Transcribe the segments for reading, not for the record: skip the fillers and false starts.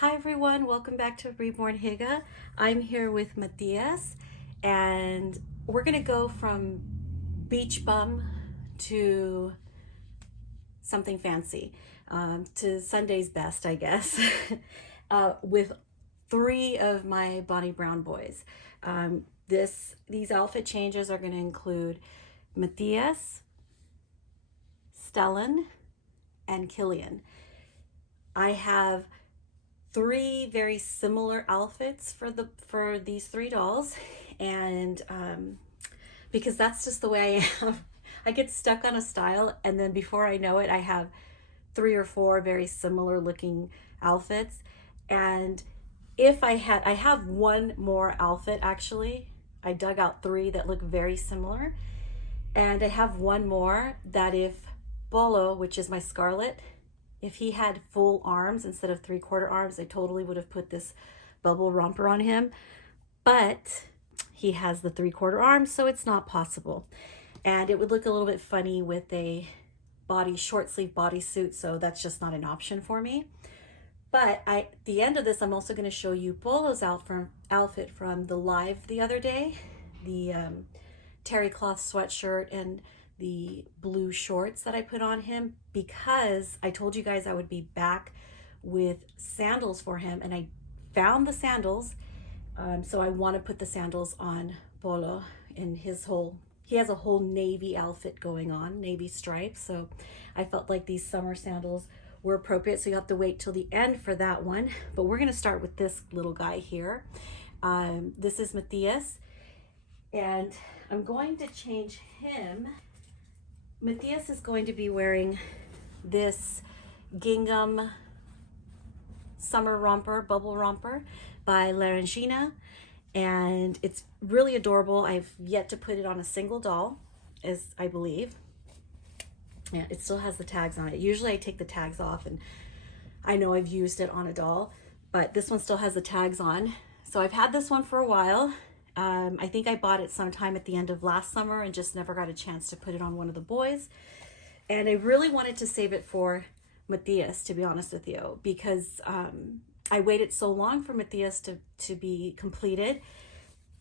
Hi everyone, welcome back to Reborn Hygge. I'm here with Matías and we're gonna go from beach bum to something fancy, to Sunday's best, I guess, with three of my Bonnie Brown boys. These outfit changes are gonna include Mathias, Stellen, and Killian. I have three very similar outfits for these three dolls, and because that's just the way I am. I get stuck on a style, and then before I know it, I have three or four very similar looking outfits. And I have one more outfit actually. I dug out three that look very similar, and I have one more that if Polo, which is my Scarlett, if he had full arms instead of 3/4 arms, I totally would have put this bubble romper on him. But he has the 3/4 arms, so it's not possible. And it would look a little bit funny with a short sleeve bodysuit, so that's just not an option for me. But at the end of this, I'm also going to show you Polo's outfit from the live the other day. The terry cloth sweatshirt and the blue shorts that I put on him, because I told you guys I would be back with sandals for him, and I found the sandals. So I want to put the sandals on Polo in he has a whole navy outfit going on, navy stripes. So I felt like these summer sandals were appropriate. So you have to wait till the end for that one. But we're going to start with this little guy here. This is Matías, and I'm going to change him. Matías is going to be wearing this gingham summer romper, bubble romper by Larangina, and it's really adorable. I've yet to put it on a single doll, as I believe. Yeah, it still has the tags on it. Usually I take the tags off, and I know I've used it on a doll, but this one still has the tags on. So I've had this one for a while. I think I bought it sometime at the end of last summer and just never got a chance to put it on one of the boys. And I really wanted to save it for Matías, to be honest with you, because I waited so long for Matías to be completed.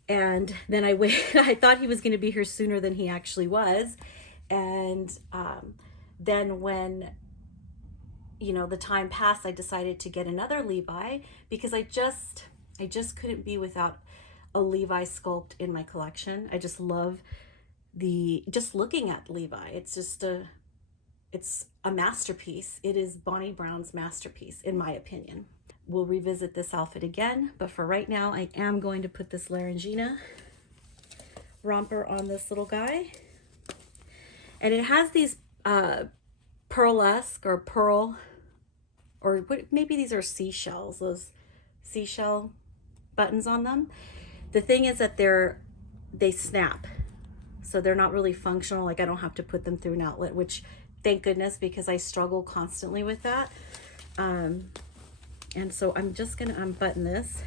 And then I thought he was going to be here sooner than he actually was. And then when the time passed, I decided to get another Levi, because I just couldn't be without a Levi sculpt in my collection. I just love just looking at Levi. It's a masterpiece. It is Bonnie Brown's masterpiece, in my opinion. We'll revisit this outfit again, but for right now, I am going to put this Larangina romper on this little guy. And it has these pearlesque or pearl, or maybe these are seashells, those seashell buttons on them. The thing is that they snap, so they're not really functional. Like, I don't have to put them through an outlet, which thank goodness, because I struggle constantly with that. And so I'm just gonna unbutton this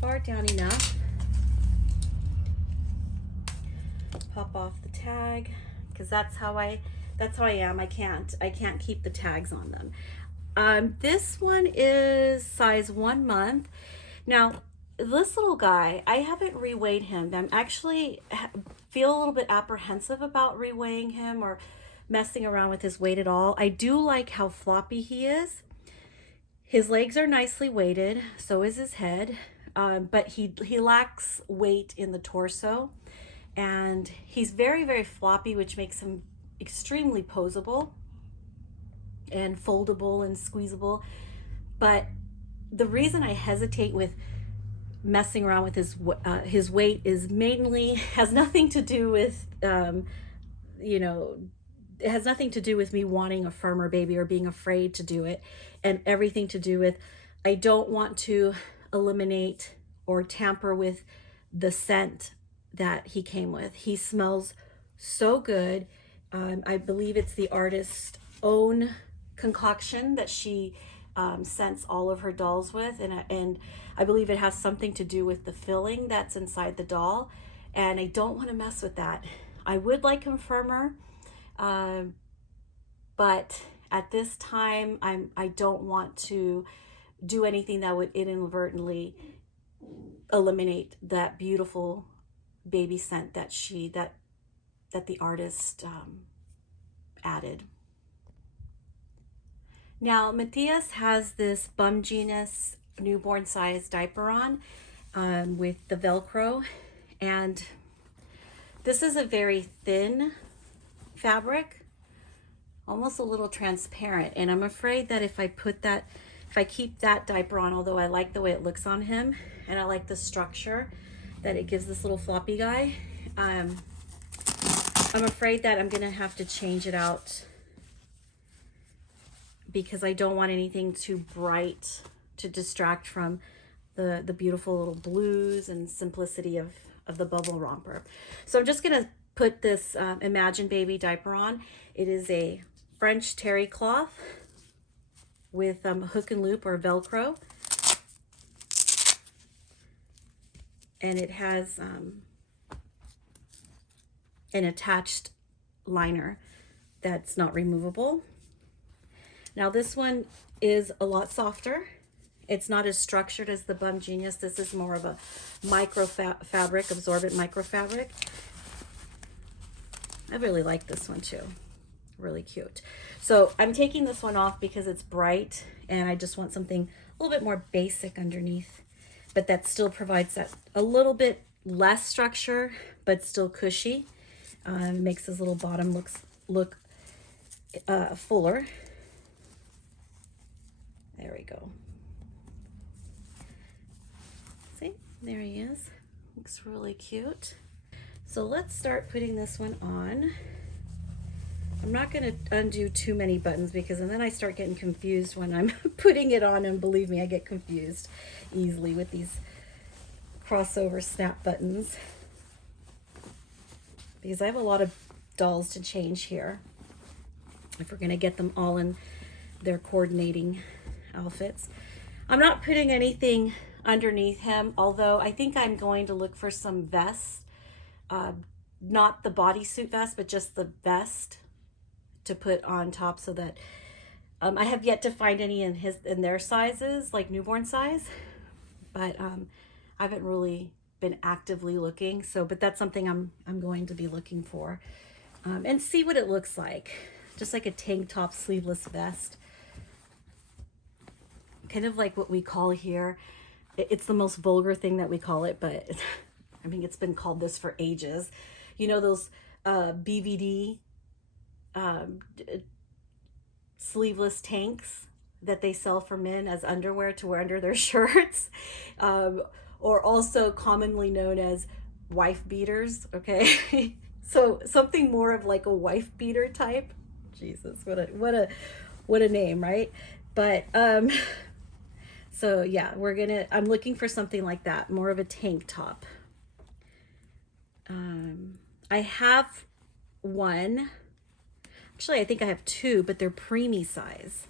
far down enough, pop off the tag, because that's how I am. I can't keep the tags on them. This one is size 1 month. Now, this little guy, I haven't reweighed him. I'm actually feel a little bit apprehensive about reweighing him or messing around with his weight at all. I do like how floppy he is. His legs are nicely weighted, so is his head, but he lacks weight in the torso, and he's very, very floppy, which makes him extremely posable and foldable and squeezable. But the reason I hesitate with messing around with his weight is mainly has nothing to do with it has nothing to do with me wanting a firmer baby or being afraid to do it, and everything to do with I don't want to eliminate or tamper with the scent that he came with. He smells so good. I believe it's the artist's own concoction that she scents all of her dolls with, and I believe it has something to do with the filling that's inside the doll, and I don't want to mess with that. I would like him firmer, but at this time I don't want to do anything that would inadvertently eliminate that beautiful baby scent that that the artist added. Now, Matthias has this Bum Genius newborn size diaper on with the Velcro, and this is a very thin fabric, almost a little transparent, and I'm afraid that if I keep that diaper on, although I like the way it looks on him and I like the structure that it gives this little floppy guy, I'm afraid that I'm gonna have to change it out because I don't want anything too bright to distract from the beautiful little blues and simplicity of the bubble romper. So I'm just gonna put this Imagine Baby diaper on. It is a French terry cloth with hook and loop or Velcro. And it has an attached liner that's not removable. Now this one is a lot softer. It's not as structured as the Bum Genius. This is more of a micro fabric, absorbent micro fabric. I really like this one too. Really cute. So I'm taking this one off because it's bright and I just want something a little bit more basic underneath, but that still provides that a little bit less structure, but still cushy. Makes his little bottom look fuller. There we go. See, there he is. Looks really cute. So let's start putting this one on. I'm not going to undo too many buttons because then I start getting confused when I'm putting it on, and believe me, I get confused easily with these crossover snap buttons because I have a lot of dolls to change here if we're going to get them all in their coordinating outfits. I'm not putting anything underneath him, although I think I'm going to look for some vests, not the bodysuit vest, but just the vest to put on top so that I have yet to find any in their sizes, like newborn size, but I haven't really been actively looking. So, but that's something I'm going to be looking for and see what it looks like. Just like a tank top sleeveless vest, kind of like what we call here. It's the most vulgar thing that we call it, but I mean, it's been called this for ages. You know, those BVD sleeveless tanks that they sell for men as underwear to wear under their shirts, or also commonly known as wife beaters. Okay. So something more of like a wife beater type. Jesus, what a name, right? But so yeah, I'm looking for something like that, more of a tank top. I have one. Actually, I think I have two, but they're preemie size.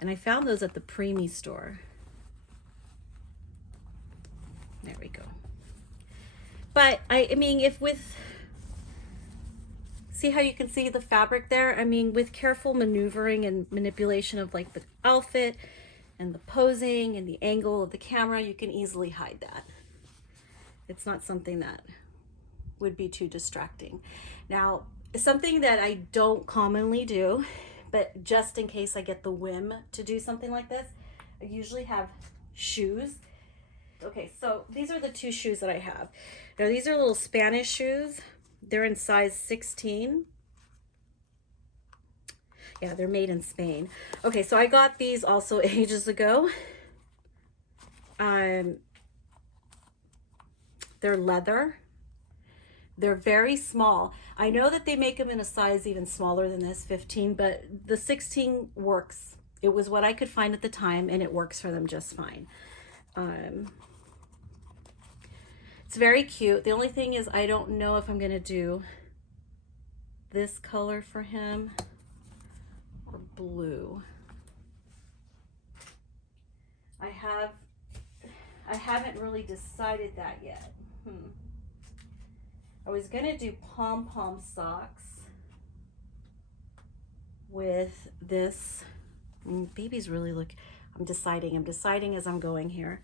And I found those at the preemie store. There we go. But I mean, see how you can see the fabric there? I mean, with careful maneuvering and manipulation of like the outfit and the posing and the angle of the camera, you can easily hide that. It's not something that would be too distracting. Now, something that I don't commonly do, but just in case I get the whim to do something like this, I usually have shoes. Okay, so these are the two shoes that I have. Now, these are little Spanish shoes. They're in size 16. Yeah, they're made in Spain. Okay, so I got these also ages ago. They're leather. They're very small. I know that they make them in a size even smaller than this, 15, but the 16 works. It was what I could find at the time, and it works for them just fine. It's very cute. The only thing is I don't know if I'm going to do this color for him or blue. I haven't really decided that yet. I was gonna do pom-pom socks with this Babies really look, I'm deciding as I'm going here.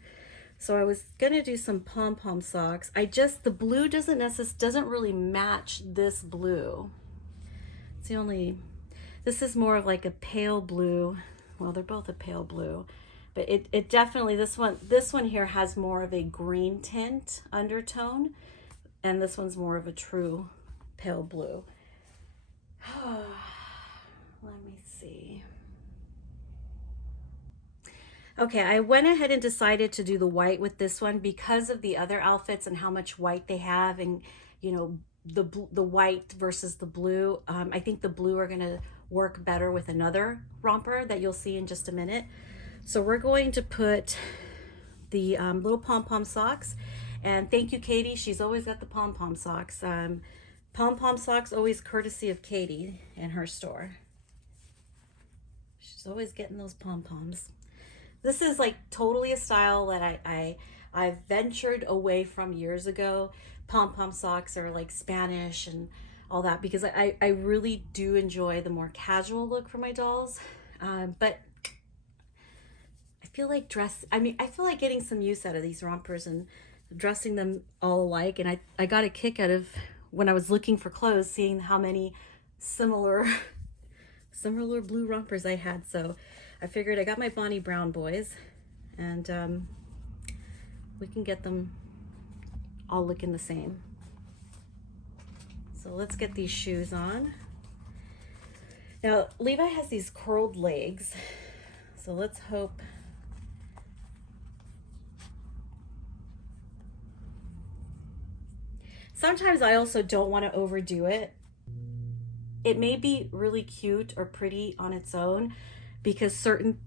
So I was gonna do some pom-pom socks. The blue doesn't really match this blue. It's the only, this is more of like a pale blue. Well, they're both a pale blue, but it definitely, this one here has more of a green tint undertone, and this one's more of a true pale blue. Let me see. Okay, I went ahead and decided to do the white with this one because of the other outfits and how much white they have, and you know, the white versus the blue. I think the blue are gonna work better with another romper that you'll see in just a minute. So we're going to put the little pom-pom socks, and thank you, Katie. She's always got the pom-pom socks. Pom-pom socks always courtesy of Katie and her store. She's always getting those pom-poms. This is like totally a style that I ventured away from years ago. Pom-pom socks are like Spanish and all that because I really do enjoy the more casual look for my dolls. But I feel like I feel like getting some use out of these rompers and dressing them all alike. And I got a kick out of when I was looking for clothes, seeing how many similar blue rompers I had. So I figured I got my Bonnie Brown boys, and we can get them all looking the same. So let's get these shoes on. Now, Levi has these curled legs, so let's hope. Sometimes I also don't want to overdo it. It may be really cute or pretty on its own, because certain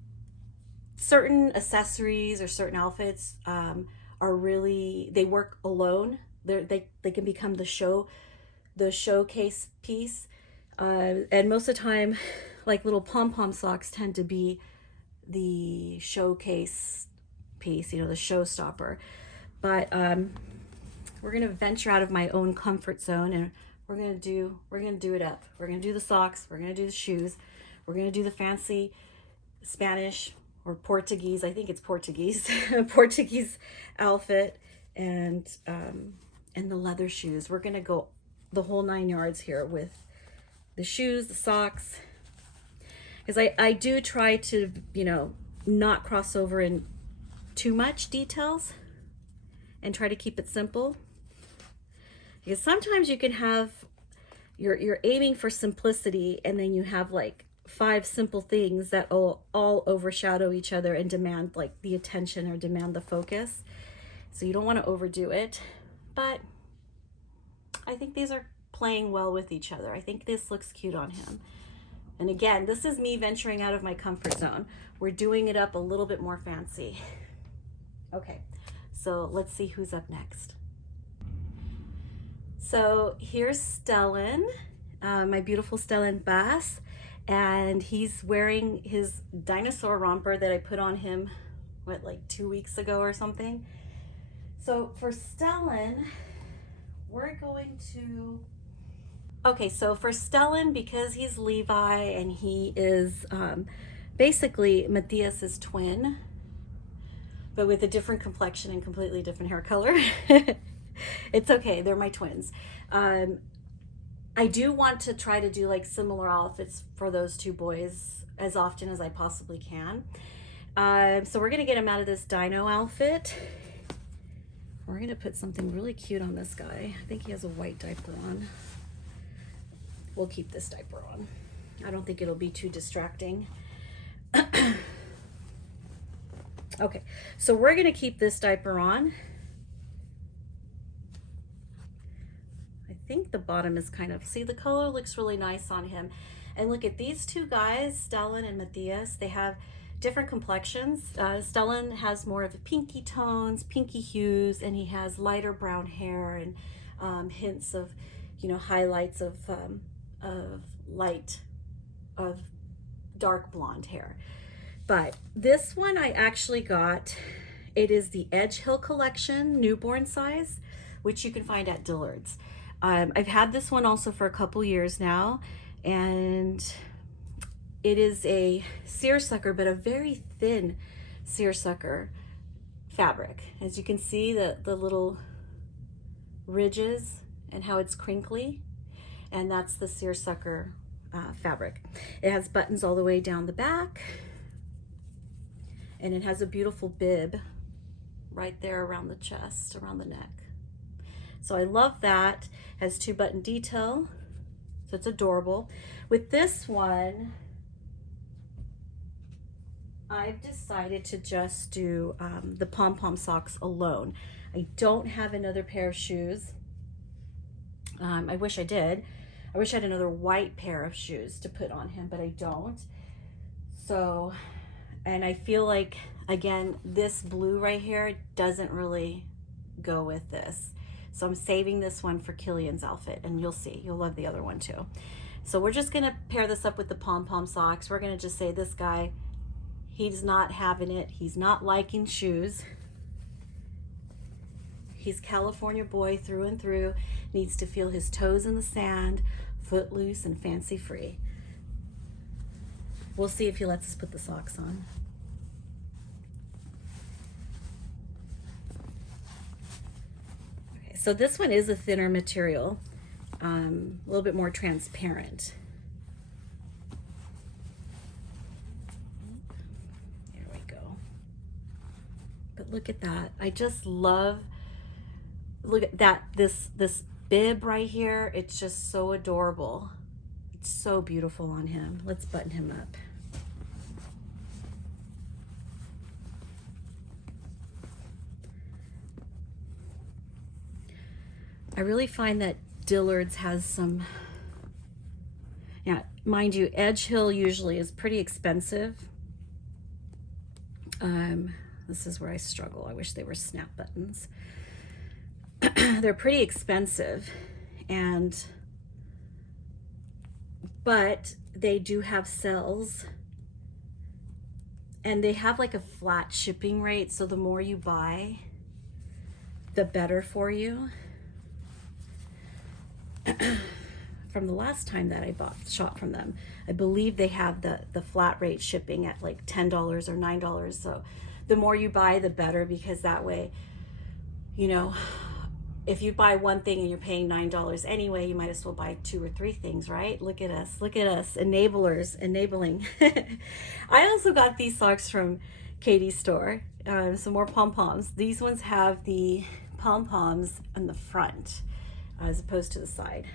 accessories or certain outfits are really, they work alone. They can become the showcase piece, and most of the time, like little pom-pom socks tend to be the showcase piece, you know, the showstopper. But we're gonna venture out of my own comfort zone, and we're gonna do it up. We're gonna do the socks, we're gonna do the shoes, we're gonna do the fancy Spanish or Portuguese, I think it's Portuguese, Portuguese outfit, and the leather shoes. We're gonna go the whole 9 yards here with the shoes, the socks, because I do try to, you know, not cross over in too much details and try to keep it simple. Because sometimes you can have, you're aiming for simplicity, and then you have like 5 simple things that all overshadow each other and demand like the attention or demand the focus. So you don't want to overdo it, but I think these are playing well with each other. I think this looks cute on him. And again, this is me venturing out of my comfort zone. We're doing it up a little bit more fancy. Okay, so let's see who's up next. So here's Stellen, my beautiful Stellan Bass, and he's wearing his dinosaur romper that I put on him, what, like 2 weeks ago or something. So for Stellen, we're going to, okay, so for Stellen, because he's Levi and he is basically Mathias's twin, but with a different complexion and completely different hair color. It's okay, they're my twins. I do want to try to do like similar outfits for those 2 boys as often as I possibly can. So we're gonna get him out of this dino outfit. We're gonna put something really cute on this guy. I think he has a white diaper on. We'll keep this diaper on. I don't think it'll be too distracting. Okay, so we're gonna keep this diaper on. I think the bottom is kind of, see, the color looks really nice on him. And look at these 2 guys, Stellen and Mathias, they have different complexions. Stellen has more of the pinky tones, pinky hues, and he has lighter brown hair and hints of, you know, highlights of dark blonde hair. But this one I actually got, it is the Edge Hill collection, newborn size, which you can find at Dillard's. I've had this one also for a couple years now, and It is a seersucker, but a very thin seersucker fabric. As you can see, the little ridges and how it's crinkly, and that's the seersucker fabric. It has buttons all the way down the back, and it has a beautiful bib right there around the chest, around the neck. So I love that. It has 2-button detail, so it's adorable. With this one, I've decided to just do the pom-pom socks alone. I don't have another pair of shoes. I wish I did. I wish I had another white pair of shoes to put on him, but I don't. So, and I feel like, again, this blue right here doesn't really go with this. So I'm saving this one for Killian's outfit, and you'll see, you'll love the other one too. So we're just gonna pair this up with the pom-pom socks. We're gonna just say this guy, he's not having it. He's not liking shoes. He's California boy through and through, needs to feel his toes in the sand, footloose and fancy free. We'll see if he lets us put the socks on. Okay, so this one is a thinner material, a little bit more transparent. But look at that. I just love, look at that, this bib right here. It's just so adorable. It's so beautiful on him. Let's button him up. I really find that Dillard's has some, yeah, mind you, Edge Hill usually is pretty expensive. This is where I struggle. I wish they were snap buttons. They're pretty expensive, but they do have sales, and they have like a flat shipping rate. So the more you buy, the better for you. From the last time that I shop from them, I believe they have the flat rate shipping at like $10 or $9. So the more you buy, the better, because that way, you know, if you buy one thing and you're paying $9 anyway, you might as well buy 2 or 3 things, right? Look at us, enablers, enabling. I also got these socks from Katie's store, some more pom-poms. These ones have the pom-poms on the front as opposed to the side.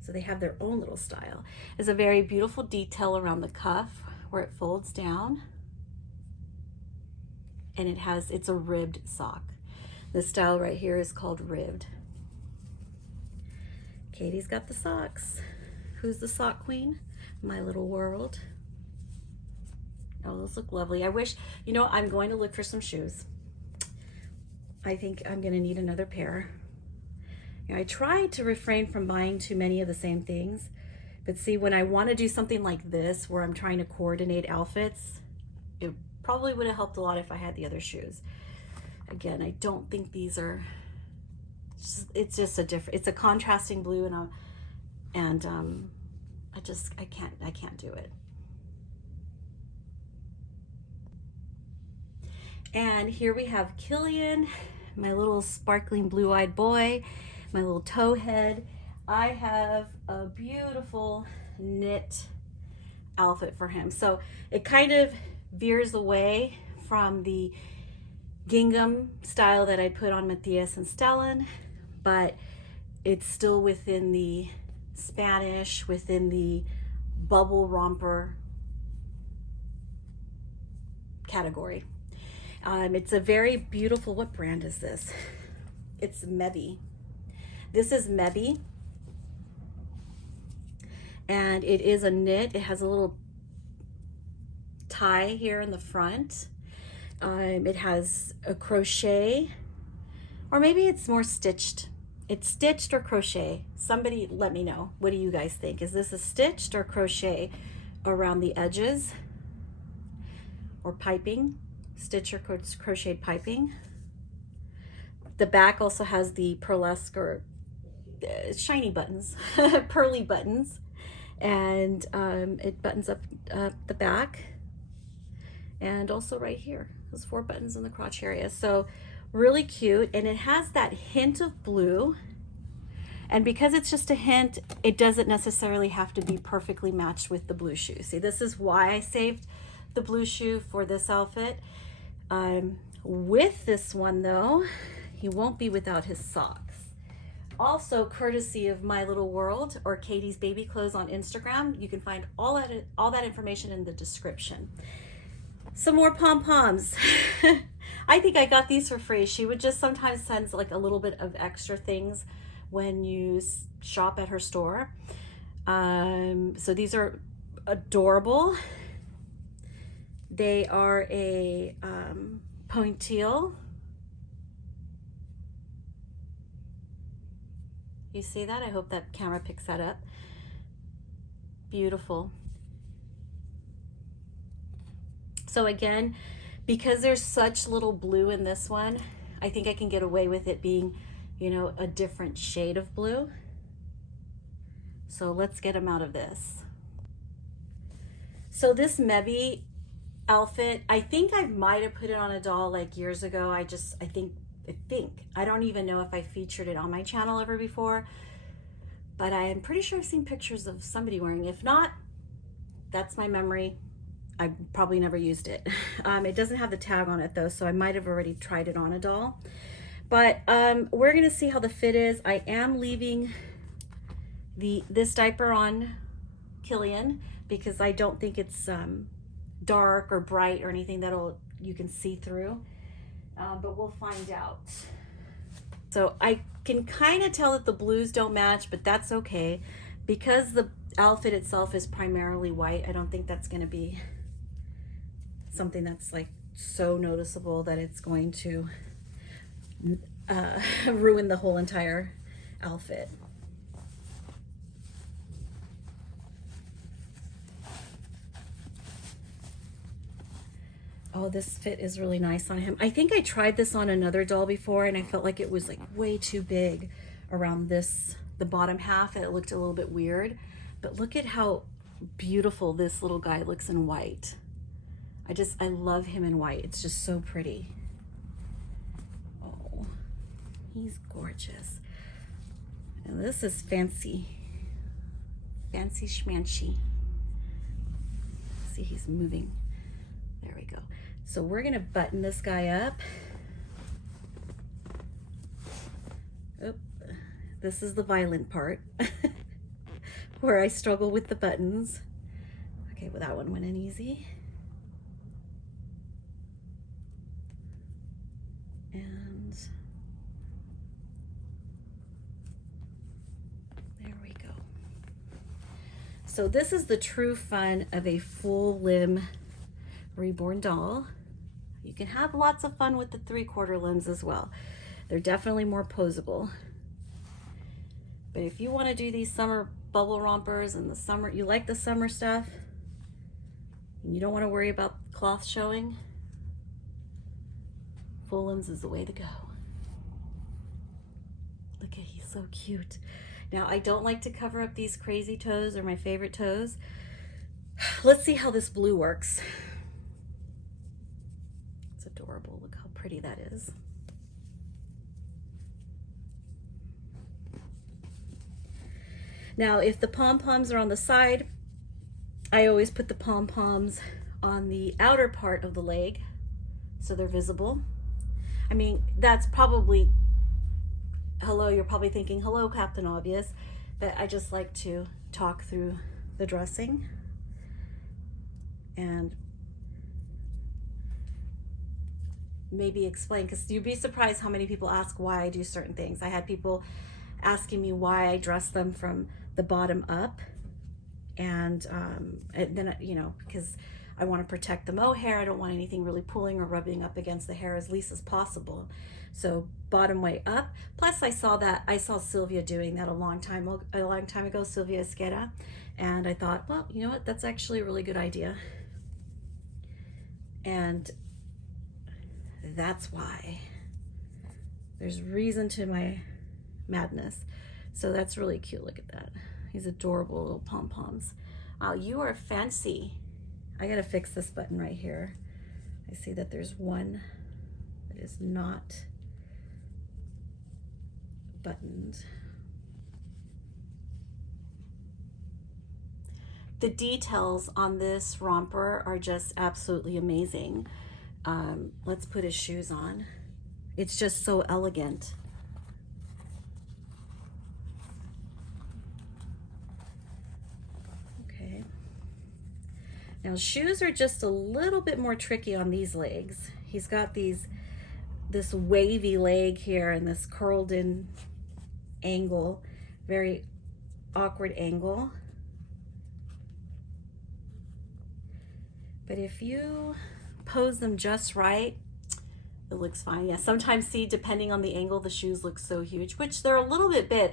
So they have their own little style. There's a very beautiful detail around the cuff where it folds down. And it's a ribbed sock. This style right here is called ribbed. Katie's got the socks. Who's the sock queen? My little world. Oh, those look lovely. I wish, you know, I'm going to look for some shoes. I think I'm gonna need another pair. You know, I try to refrain from buying too many of the same things, but see, when I want to do something like this, where I'm trying to coordinate outfits, it probably would have helped a lot if I had the other shoes. Again, I don't think these are, it's just a different, it's a contrasting blue, and I can't do it. And here we have Killian, my little sparkling blue-eyed boy, my little toe head. I have a beautiful knit outfit for him. So it kind of veers away from the gingham style that I put on Mathias and Stellen, but it's still within the Spanish, within the bubble romper category. It's a very beautiful, what brand is this? It's Mebi. This is Mebi, and it is a knit. It has a little tie here in the front. It has a crochet, or maybe it's more stitched. It's stitched or crochet. Somebody let me know. What do you guys think? Is this a stitched or crochet around the edges, or piping? Stitch or crochet piping. The back also has the pearlesque or shiny buttons, pearly buttons, And it buttons up the back, and also right here. There's 4 buttons in the crotch area. So really cute, and it has that hint of blue. And because it's just a hint, it doesn't necessarily have to be perfectly matched with the blue shoe. See, this is why I saved the blue shoe for this outfit. With this one though, he won't be without his socks. Also, courtesy of My Little World or Katie's Baby Clothes on Instagram, you can find all that information in the description. Some more pom-poms. I think I got these for free. She would just sometimes send like a little bit of extra things when you shop at her store. So these are adorable. They are a ponytail. You see that? I hope that camera picks that up. Beautiful. So again, because there's such little blue in this one, I think I can get away with it being, you know, a different shade of blue. So let's get him out of this. So this Mebby outfit, I think I might have put it on a doll like years ago. I think, I don't even know if I featured it on my channel ever before, but I am pretty sure I've seen pictures of somebody wearing it. If not, that's my memory. I probably never used it. It doesn't have the tag on it though, so I might have already tried it on a doll. But we're gonna see how the fit is. I am leaving this diaper on Killian because I don't think it's dark or bright or anything that'll you can see through. But we'll find out. So I can kind of tell that the blues don't match, but that's okay. Because the outfit itself is primarily white, I don't think that's gonna be something that's like so noticeable that it's going to ruin the whole entire outfit. Oh, this fit is really nice on him. I think I tried this on another doll before and I felt like it was like way too big around the bottom half, and it looked a little bit weird. But look at how beautiful this little guy looks in white. I love him in white. It's just so pretty. Oh, he's gorgeous. And this is fancy. Fancy schmancy. See, he's moving. There we go. So we're gonna button this guy up. Oop. This is the violent part where I struggle with the buttons. Okay, well that one went in easy. And there we go. So this is the true fun of a full limb Reborn doll. You can have lots of fun with the 3/4 limbs as well. They're definitely more posable. But if you want to do these summer bubble rompers and the summer, you like the summer stuff, and you don't want to worry about cloth showing, full limbs is the way to go. Look at, he's so cute. Now, I don't like to cover up these crazy toes, or my favorite toes. Let's see how this blue works. It's adorable. Look how pretty that is. Now, if the pom-poms are on the side, I always put the pom-poms on the outer part of the leg so they're visible. I mean, that's probably, hello, you're probably thinking, hello, Captain Obvious, but I just like to talk through the dressing. And maybe explain, because you'd be surprised how many people ask why I do certain things. I had people asking me why I dress them from the bottom up, and then, you know, because I want to protect the mohair. I don't want anything really pulling or rubbing up against the hair as least as possible. So bottom way up. Plus I saw Sylvia doing that a long time ago, Sylvia Esquera, and I thought, well, you know what, that's actually a really good idea. And that's why there's reason to my madness. So that's really cute. Look at that. These adorable little pom-poms. Wow, you are fancy. I gotta fix this button right here. I see that there's one that is not buttoned. The details on this romper are just absolutely amazing. Let's put his shoes on. It's just so elegant. Okay. Now shoes are just a little bit more tricky on these legs. He's got this wavy leg here and this curled in angle, very awkward angle. But if you pose them just right, it looks fine. Yeah, sometimes, see, depending on the angle, the shoes look so huge, which they're a little bit big.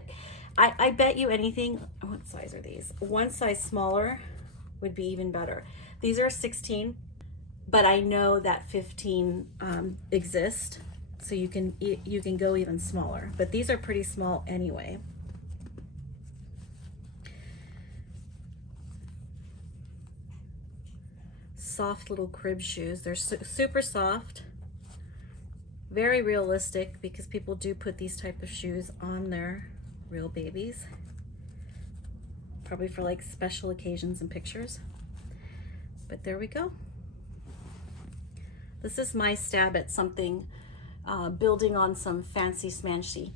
I bet you anything, what size are these? One size smaller would be even better. These are 16, but I know that 15 exist, so you can go even smaller. But these are pretty small anyway. Soft little crib shoes. They're super soft, very realistic, because people do put these type of shoes on their real babies, probably for like special occasions and pictures. But there we go. This is my stab at something building on some fancy smancy.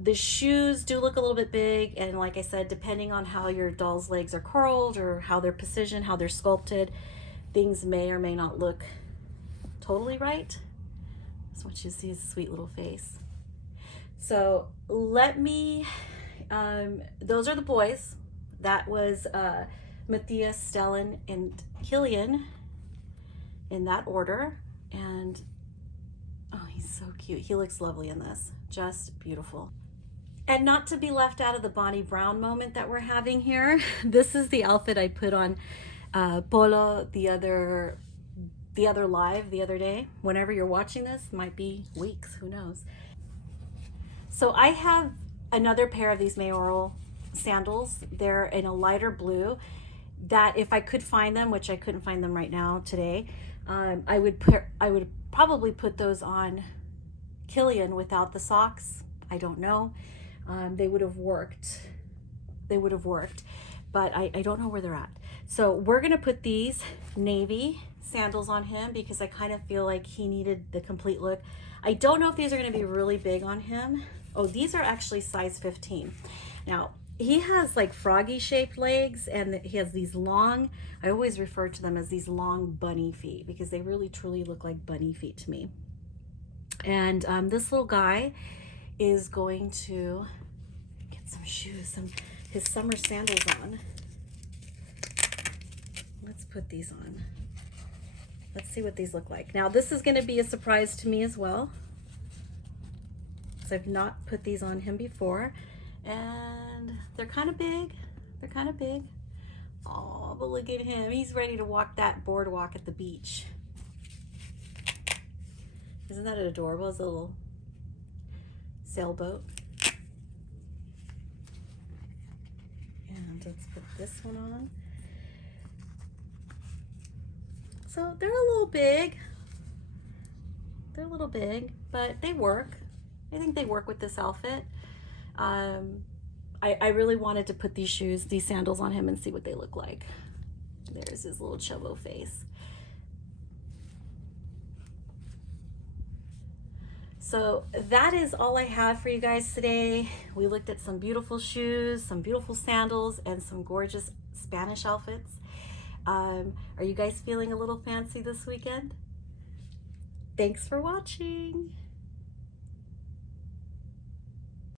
The shoes do look a little bit big, and like I said, depending on how your doll's legs are curled or how they're positioned, how they're sculpted, things may or may not look totally right. Just want you to see his sweet little face. So let me, those are the boys. That was Mathias, Stellen, and Killian in that order. And oh, he's so cute. He looks lovely in this, just beautiful. And not to be left out of the Bonnie Brown moment that we're having here, this is the outfit I put on Polo the other day. Whenever you're watching this, might be weeks, who knows. So I have another pair of these mayoral sandals. They're in a lighter blue, that if I could find them, which I couldn't find them right now today, I would probably put those on Killian without the socks. I don't know. They would have worked. They would have worked, but I don't know where they're at. So we're gonna put these navy sandals on him because I kind of feel like he needed the complete look. I don't know if these are gonna be really big on him. Oh, these are actually size 15. Now, he has like froggy shaped legs, and he has these long, I always refer to them as these long bunny feet, because they really truly look like bunny feet to me. And this little guy is going to get some shoes, his summer sandals on. Let's put these on. Let's see what these look like. Now this is going to be a surprise to me as well, because I've not put these on him before, and they're kind of big. They're kind of big. Oh, but look at him. He's ready to walk that boardwalk at the beach. Isn't that adorable? It's a little sailboat. And let's put this one on. So they're a little big. They're a little big, but they work. I think they work with this outfit. I really wanted to put these shoes, these sandals on him and see what they look like. There's his little chubbo face. So that is all I have for you guys today. We looked at some beautiful shoes, some beautiful sandals, and some gorgeous Spanish outfits. Are you guys feeling a little fancy this weekend? Thanks for watching.